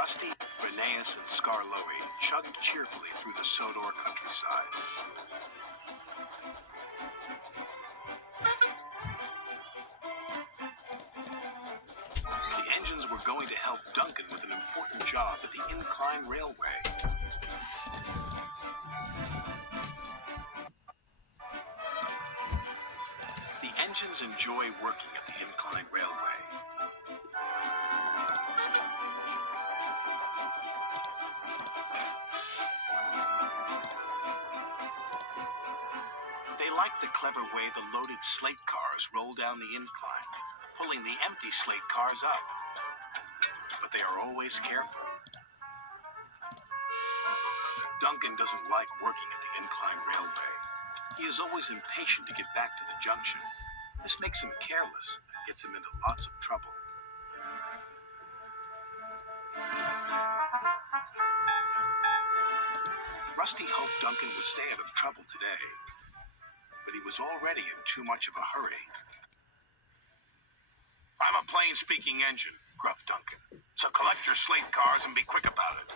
Rusty, Rheneas, and Skarloey chugged cheerfully through the Sodor countryside. The engines were going to help Duncan with an important job at the incline railway. The engines enjoy working at the incline railway. They like the clever way the loaded slate cars roll down the incline, pulling the empty slate cars up. But they are always careful. Duncan doesn't like working at the incline railway. He is always impatient to get back to the junction. This makes him careless and gets him into lots of trouble. Rusty hoped Duncan would stay out of trouble today, but he was already in too much of a hurry. "I'm a plain-speaking engine," gruffed Duncan, "so collect your slate cars and be quick about it."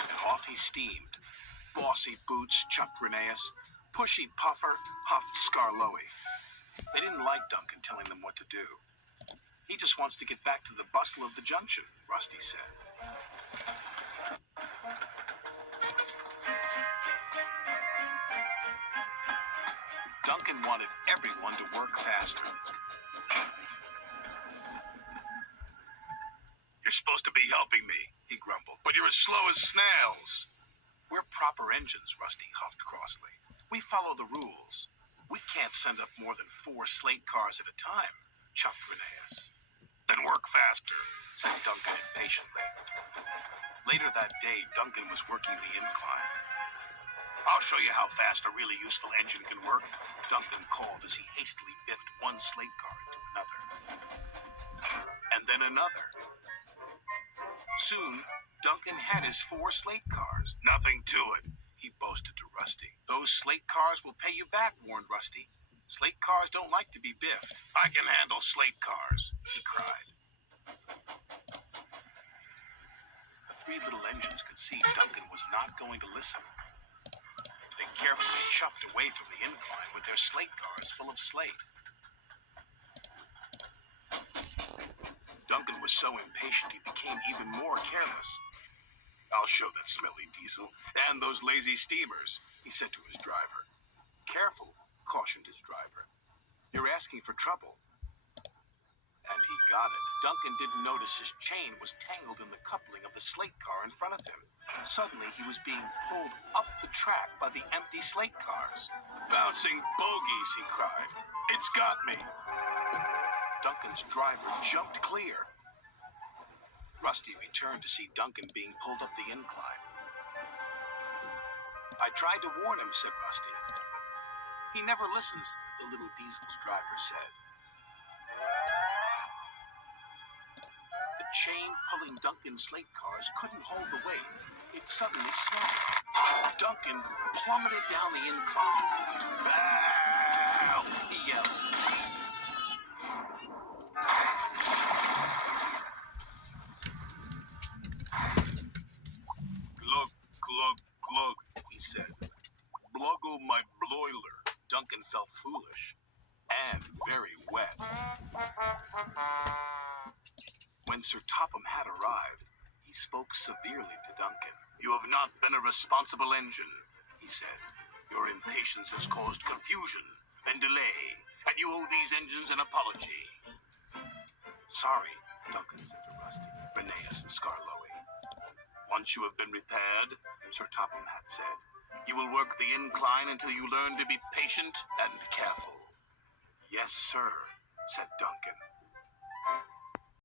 And off he steamed. Bossy Boots chuffed Rheneas. Pushy Puffer huffed Skarloey. They didn't like Duncan telling them what to do. "He just wants to get back to the bustle of the junction," Rusty said. Duncan wanted everyone to work faster. "You're supposed to be helping me," he grumbled, "but you're as slow as snails." "We're proper engines," Rusty huffed crossly. "We follow the rules. We can't send up more than 4 slate cars at a time," chuffed Rheneas. "Then work faster," said Duncan impatiently. Later that day, Duncan was working the incline. "I'll show you how fast a really useful engine can work," Duncan called as he hastily biffed one slate car into another. And then another. Soon, Duncan had his 4 slate cars. "Nothing to it," he boasted to Rusty. "Those slate cars will pay you back," warned Rusty. "Slate cars don't like to be biffed." "I can handle slate cars," he cried. The 3 little engines could see Duncan was not going to listen. They carefully chuffed away from the incline with their slate cars full of slate. Duncan was so impatient he became even more careless. "I'll show that smelly diesel and those lazy steamers," he said to his driver. "Careful," cautioned his driver. "You're asking for trouble." And he got it. Duncan didn't notice his chain was tangled in the coupling of the slate car in front of him. Suddenly, he was being pulled up the track by the empty slate cars. "Bouncing bogies," he cried. "It's got me." Duncan's driver jumped clear. Rusty returned to see Duncan being pulled up the incline. "I tried to warn him," said Rusty. "He never listens," the little diesel's driver said. The chain pulling Duncan's slate cars couldn't hold the weight. It suddenly snapped. Duncan plummeted down the incline. "Help!" he yelled. "Glug, glug, glug," he said. "Bluggle my broiler." Duncan felt foolish and very wet. When Sir Topham had arrived, he spoke severely to Duncan. "You have not been a responsible engine," he said. "Your impatience has caused confusion and delay, and you owe these engines an apology." "Sorry," Duncan said to Rusty, Rheneas, and Skarloey. "Once you have been repaired," Sir Topham had said, "you will work the incline until you learn to be patient and careful." "Yes, sir," said Duncan.